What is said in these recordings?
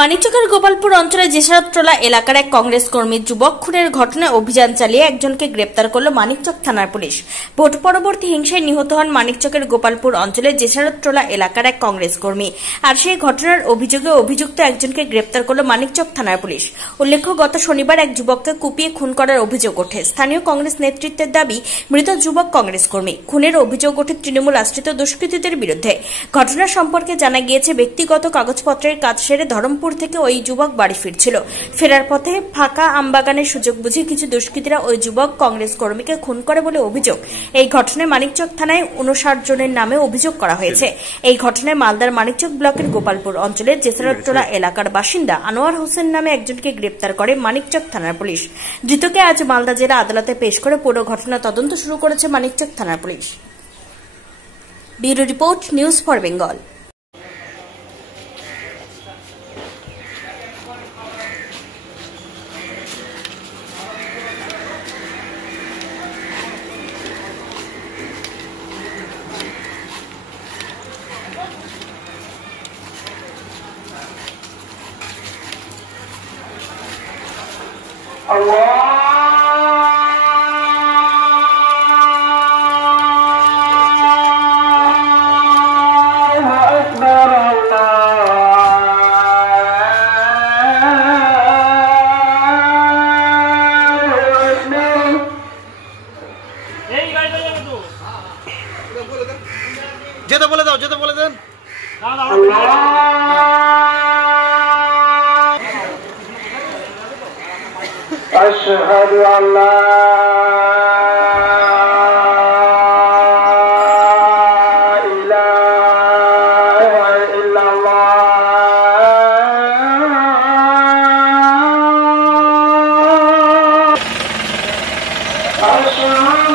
মানিকচকের গোপালপুর অঞ্চলে জেসারতলা এলাকার এক কংগ্রেস কর্মী যুবক খুনের ঘটনায় অভিযান চালিয়ে একজনকে গ্রেপ্তার করল মানিকচক থানার পুলিশ। ভোট পরবর্তী হিংসায় নিহত হন মানিকচকের গোপালপুর অঞ্চলে জেসারতলা এলাকার এক কংগ্রেস কর্মী। আর সেই ঘটনার অভিযোগে অভিযুক্ত একজনকে গ্রেপ্তার করল মানিকচক থানার পুলিশ। উল্লেখ্য, গত শনিবার এক যুবককে কুপিয়ে খুন করার অভিযোগ ওঠে। স্থানীয় কংগ্রেস নেতৃত্বের দাবি, মৃত যুবক কংগ্রেস কর্মী। খুনের অভিযোগ ওঠে তৃণমূল আশ্রিত দুষ্কৃতীদের বিরুদ্ধে। ঘটনা সম্পর্কে জানা গিয়েছে, ব্যক্তিগত কাগজপত্রের কাজ সেরে ধরমপুর থেকে ওই যুবক বাড়ি ফিরছিল। ফেরার পথে ফাঁকা আমবাগানের সুযোগ বুঝে কিছু দুষ্কৃতীরা ওই যুবক কংগ্রেস কর্মীকে খুন করে বলে অভিযোগ। এই ঘটনায় মানিকচক থানায় 59 জনের নামে অভিযোগ করা হয়েছে। এই ঘটনায় মালদার মানিকচক ব্লকের গোপালপুর অঞ্চলের জেসারতলা এলাকার বাসিন্দা আনোয়ার হোসেন নামে একজনকে গ্রেপ্তার করে মানিকচক থানার পুলিশ। ধৃতকে আজ মালদা জেলা আদালতে পেশ করে পুরো ঘটনা তদন্ত শুরু করেছে মানিকচক থানার police. Bureau report, news for Bengal. যেতে বলে দাও, যেতে বলে দেন। আশহাদু আল্লা ইলাহা ইল্লাল্লাহ আশহাদু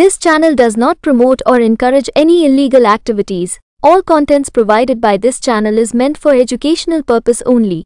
This channel does not promote or encourage any illegal activities. All contents provided by this channel is meant for educational purpose only.